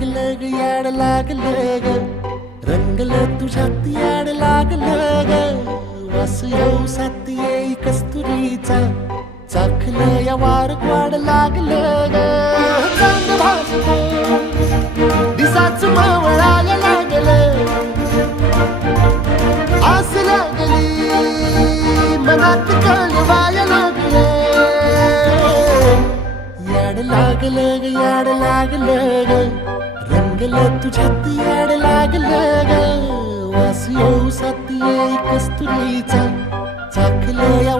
लागलं ग याड लागलं ग रंगलं तुझ्यात याड लागलं ग वास येऊ सात येई कस्तुरीचा चाखलं या वार वाड लागलं ग चांग भासतो दिसाच मावळायला लागलं आस लागली मनात कळवायला लागलं याड लागलं ग याड लागलं ग रंगलं तुझ्यात याड लागलं ग वास येऊ सात येई कस्तुरीचा चाखलं या